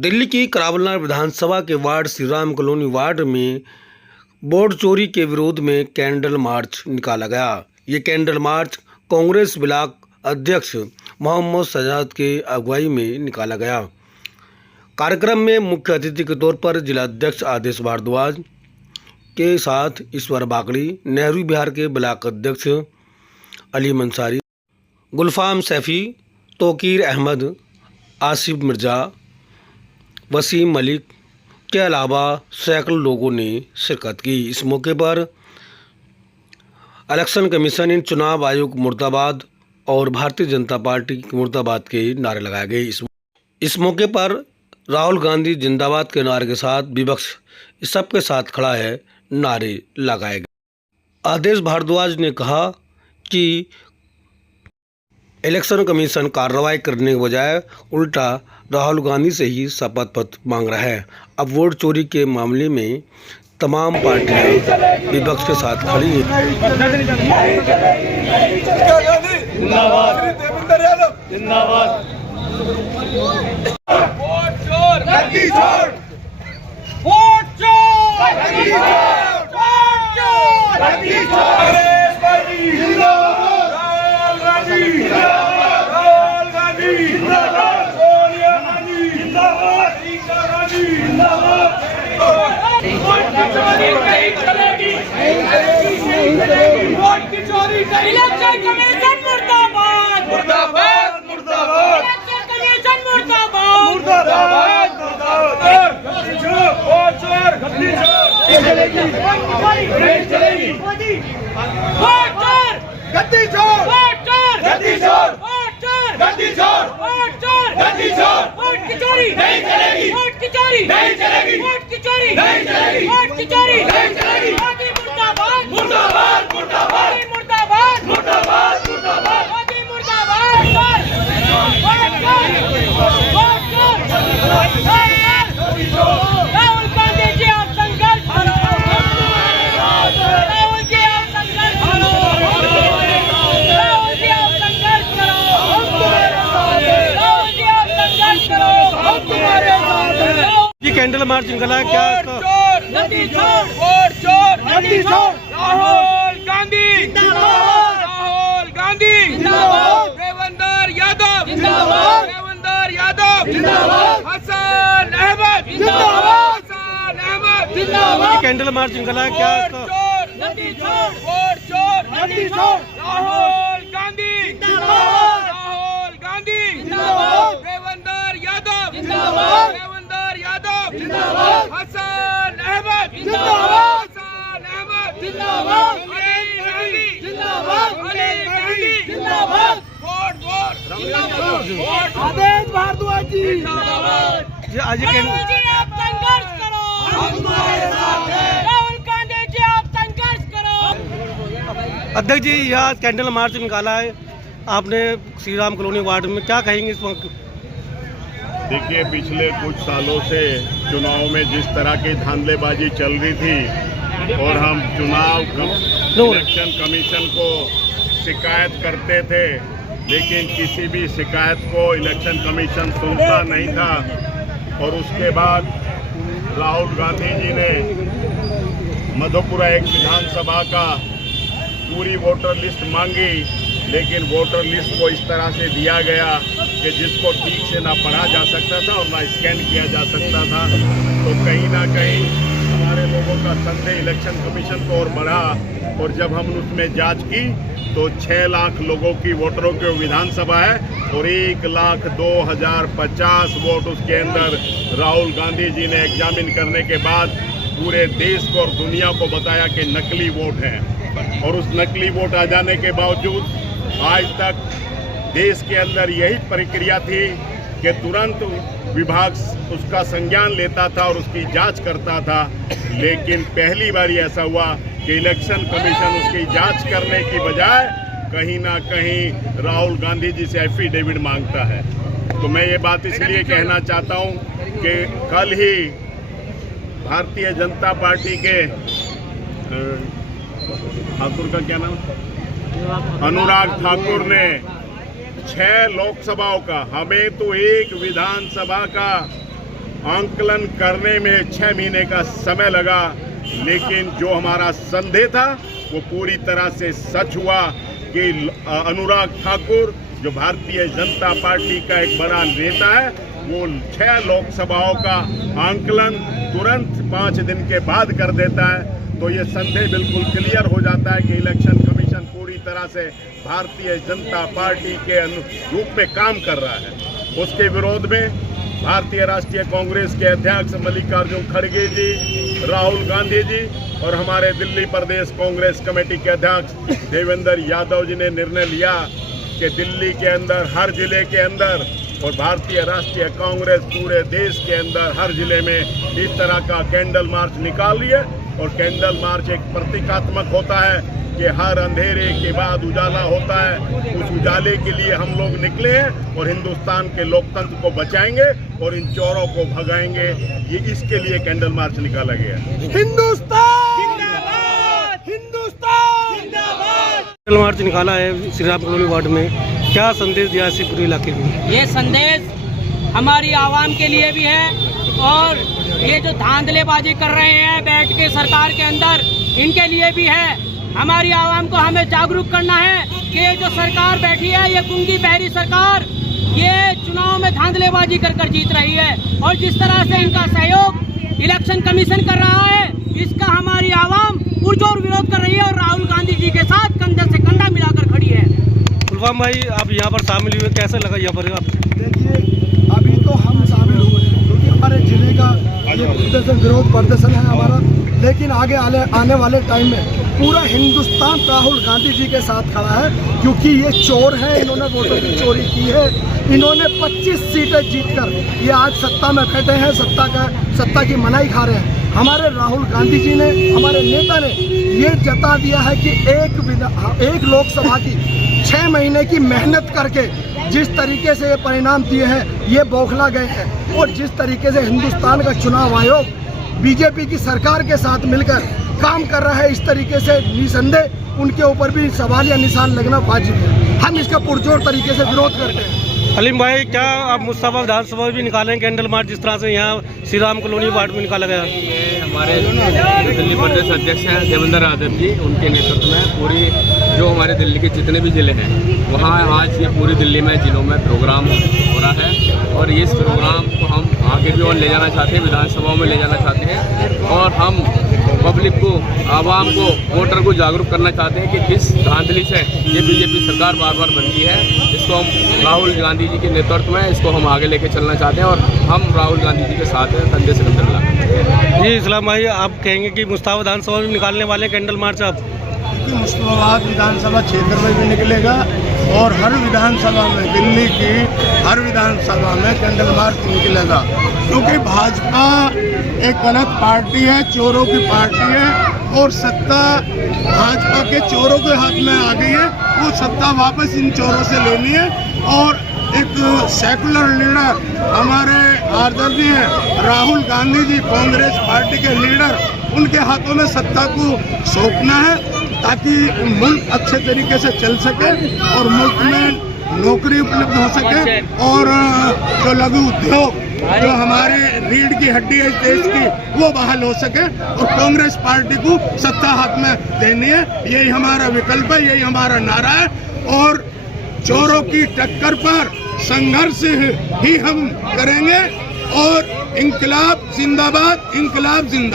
दिल्ली की करावलनगर विधानसभा के ward Shriram colony ward में वोट चोरी के विरोध में कैंडल मार्च निकाला गया। ये कैंडल मार्च कांग्रेस ब्लॉक अध्यक्ष मोहम्मद सजाद के अगुवाई में निकाला गया। कार्यक्रम में मुख्य अतिथि के तौर पर जिला अध्यक्ष आदेश भारद्वाज के साथ ईश्वर बाकड़ी, नेहरू बिहार के ब्लॉक अध्यक्ष अली मंसारी, गुलफाम सैफी, तोकीर अहमद, आसिफ मिर्जा, वसीम मलिक के अलावा सैकड़ों लोगों ने शिरकत की। इस मौके पर इलेक्शन कमीशन इन चुनाव आयोग मुर्दाबाद और भारतीय जनता पार्टी मुर्दाबाद के नारे लगाए गए। इस मौके पर राहुल गांधी जिंदाबाद के नारे के साथ विपक्ष सबके साथ खड़ा है नारे लगाए गए। आदेश भारद्वाज ने कहा कि इलेक्शन कमीशन कार्रवाई करने के बजाय उल्टा राहुल गांधी से ही शपथ पत्र मांग रहा है। अब वोट चोरी के मामले में तमाम पार्टियां विपक्ष के साथ खड़ी हैं। इलेक्शन कमीशन मुर्दाबाद, मुर्दाबाद, मुर्दाबाद। इलेक्शन कमीशन मुर्दाबाद, मुर्दाबाद, मुर्दाबाद। गद्दी छोड़, वोट चोर, गद्दी छोड़। चलेगी, नहीं चलेगी। वोट चोर, गद्दी छोड़, वोट चोर, गद्दी छोड़, वोट चोर, गद्दी छोड़, वोट चोर, गद्दी छोड़। वोट की चोरी नहीं चलेगी, वोट की चोरी नहीं चलेगी, वोट की चोरी नहीं चलेगी, वोट की चोरी नहीं चलेगी। मोदी मुर्दाबाद, मुर्दाबाद, मुर्दाबाद, मुर्दाबाद, मुर्दाबाद, मुर्दाबाद, मोदी मुर्दाबाद। राहुल गांधी जी आप संघर्ष करो, राहुल जी आप संघर्ष करो, राहुल जी आप संघर्ष करो, राहुल जी आप संघर्ष करो, हम तुम्हारे साथ हैं। ये कैंडल मार्च निकला है क्या? नदी छोड़, वोट चोर, नदी छोड़। राहुल गांधी जिंदाबाद, राहुल गांधी जिंदाबाद, देवेंद्र यादव जिंदाबाद, देवेंद्र यादव जिंदाबाद, हसन अहमद जिंदाबाद, हसन अहमद जिंदाबाद। ये कैंडल मार्च निकला है क्या? नदी छोड़, वोट चोर, नदी छोड़। राहुल गांधी जिंदाबाद, राहुल गांधी जिंदाबाद, देवेंद्र यादव जिंदाबाद, देवेंद्र यादव जिंदाबाद, हसन अहमद जिंदाबाद, हसन अहमद जिंदाबाद, अली गांधी जिंदाबाद, अली गांधी जिंदाबाद। वोट वोट वोट आदेश भारद्वाज जी जिंदाबाद। आज राहुल जी आप संघर्ष करो, हम तुम्हारे साथ हैं। राहुल गांधी जी आप संघर्ष करो। अध्यक्ष जी, यह कैंडल मार्च निकाला है आपने श्रीराम कॉलोनी वार्ड में, क्या कहेंगे इस वक्त? देखिए, पिछले कुछ सालों से चुनाव में जिस तरह की धांधलेबाजी चल रही थी और हम चुनाव इलेक्शन कमीशन को शिकायत करते थे, लेकिन किसी भी शिकायत को इलेक्शन कमीशन सुनता नहीं था। और उसके बाद राहुल गांधी जी ने मधुपुरा एक विधानसभा का पूरी वोटर लिस्ट मांगी, लेकिन वोटर लिस्ट को इस तरह से दिया गया कि जिसको ठीक से ना पढ़ा जा सकता था और ना स्कैन किया जा सकता था। तो कहीं ना कहीं हमारे लोगों का संदेह इलेक्शन कमीशन को और बढ़ा, और जब हमने उसमें जांच की तो 6 लाख लोगों की वोटरों की विधानसभा है और 1,02,050 वोट उसके अंदर राहुल गांधी जी ने एग्जामिन करने के बाद पूरे देश को और दुनिया को बताया कि नकली वोट है। और उस नकली वोट आ जाने के बावजूद आज तक देश के अंदर यही प्रक्रिया थी कि तुरंत विभाग उसका संज्ञान लेता था और उसकी जांच करता था। लेकिन पहली बार ऐसा हुआ कि इलेक्शन कमीशन उसकी जांच करने की बजाय कहीं ना कहीं राहुल गांधी जी से एफिडेविट मांगता है। तो मैं ये बात इसलिए कहना चाहता हूँ कि कल ही भारतीय जनता पार्टी के ठाकुर का क्या नाम, अनुराग ठाकुर ने 6 लोकसभाओं का, हमें तो एक विधानसभा का आंकलन करने में 6 महीने का समय लगा, लेकिन जो हमारा संदेह था वो पूरी तरह से सच हुआ कि अनुराग ठाकुर जो भारतीय जनता पार्टी का एक बड़ा नेता है, वो 6 लोकसभाओं का आंकलन तुरंत 5 दिन के बाद कर देता है। तो ये संदेह बिल्कुल क्लियर हो जाता है कि इलेक्शन कमीशन पूरी तरह से भारतीय जनता पार्टी के रूप में काम कर रहा है। उसके विरोध में भारतीय राष्ट्रीय कांग्रेस के अध्यक्ष मल्लिकार्जुन खड़गे जी, राहुल गांधी जी और हमारे दिल्ली प्रदेश कांग्रेस कमेटी के अध्यक्ष देवेंद्र यादव जी ने निर्णय लिया कि दिल्ली के अंदर हर जिले के अंदर और भारतीय राष्ट्रीय कांग्रेस पूरे देश के अंदर हर जिले में इस तरह का कैंडल मार्च निकाल लिए। और कैंडल मार्च एक प्रतीकात्मक होता है कि हर अंधेरे के बाद उजाला होता है। उस उजाले के लिए हम लोग निकले हैं और हिंदुस्तान के लोकतंत्र को बचाएंगे और इन चोरों को भगाएंगे। ये इसके लिए कैंडल मार्च निकाला गया है। हिंदुस्तान जिंदाबाद, हिंदुस्तान जिंदाबाद। कैंडल मार्च निकाला है श्री राम कॉलोनी वार्ड में, क्या संदेश दिया है पूरे इलाके में? ये संदेश हमारी आवाम के लिए भी है और ये जो धांधलेबाजी कर रहे हैं बैठ के सरकार के अंदर, इनके लिए भी है। हमारी आवाम को हमें जागरूक करना है कि ये जो सरकार बैठी है, ये गूंगी बहरी सरकार, ये चुनाव में धांधलेबाजी कर जीत रही है और जिस तरह से इनका सहयोग इलेक्शन कमीशन कर रहा है, इसका हमारी आवाम पुरजोर विरोध कर रही है और राहुल गांधी जी के साथ कंधे से कंधा मिलाकर खड़ी है। कुलवाम भाई, आप यहाँ पर शामिल हुए, कैसा लगा यहाँ पर? आप देखिए, अभी तो हम शामिल हुए क्योंकि हमारे जिले का ये प्रदर्शन, विरोध प्रदर्शन है हमारा, लेकिन आगे आने वाले टाइम में पूरा हिंदुस्तान राहुल गांधी जी के साथ खड़ा है, क्योंकि ये चोर है, इन्होंने वोटों की चोरी की है। इन्होंने 25 सीटें जीतकर ये आज सत्ता में बैठे हैं, सत्ता की मनाई खा रहे हैं। हमारे राहुल गांधी जी ने, हमारे नेता ने ये जता दिया है कि एक लोकसभा की 6 महीने की मेहनत करके जिस तरीके से ये परिणाम दिए हैं, ये बौखला गए हैं। और जिस तरीके से हिंदुस्तान का चुनाव आयोग बीजेपी की सरकार के साथ मिलकर काम कर रहा है, इस तरीके से निसंदेह उनके ऊपर भी सवाल या निशान लगना वाजिब है। हम इसका पुरजोर तरीके से विरोध करते हैं। अलीम भाई, क्या आप मुस्तफा विधानसभा भी निकालें कैंडल मार्च जिस तरह से यहाँ श्री राम कॉलोनी वार्ड में निकाला गया? ये हमारे दिल्ली प्रदेश अध्यक्ष हैं देवेंद्र यादव जी, उनके नेतृत्व में पूरी जो हमारे दिल्ली के जितने भी ज़िले हैं, वहाँ आज ये पूरी दिल्ली में जिलों में प्रोग्राम हो रहा है और इस प्रोग्राम को हम आगे भी और ले जाना चाहते हैं, विधानसभाओं में ले जाना चाहते हैं और हम पब्लिक को, आवाम को, वोटर को जागरूक करना चाहते हैं कि किस धांधली से ये बीजेपी सरकार बार बार बनती है। इसको हम राहुल गांधी जी के नेतृत्व में इसको हम आगे लेके चलना चाहते हैं और हम राहुल गांधी जी के साथ हैं, कंधे से कंधे मिला। जी इस्लाम भाई, आप कहेंगे कि मुस्तफा विधानसभा में निकालने वाले कैंडल मार्च आप? मुस्तफाबाद विधानसभा क्षेत्र में भी निकलेगा और हर विधानसभा में, दिल्ली की हर विधानसभा में कैंडल मार्च निकलेगा, क्योंकि भाजपा एक गलत पार्टी है, चोरों की पार्टी है और सत्ता भाजपा के चोरों के हाथ में आ गई है। वो सत्ता वापस इन चोरों से लेनी है और एक सेकुलर लीडर हमारे आदरणीय राहुल गांधी जी, कांग्रेस पार्टी के लीडर, उनके हाथों में सत्ता को सौंपना है ताकि मुल्क अच्छे तरीके से चल सके और मुल्क में नौकरी उपलब्ध हो सके और जो लघु उद्योग, जो हमारे रीढ़ की हड्डी है इस देश की, वो बहाल हो सके और कांग्रेस पार्टी को सत्ता हाथ में देनी है। यही हमारा विकल्प है, यही हमारा नारा है और चोरों की टक्कर पर संघर्ष ही हम करेंगे और इंकलाब जिंदाबाद, इंकलाब जिंदाबाद।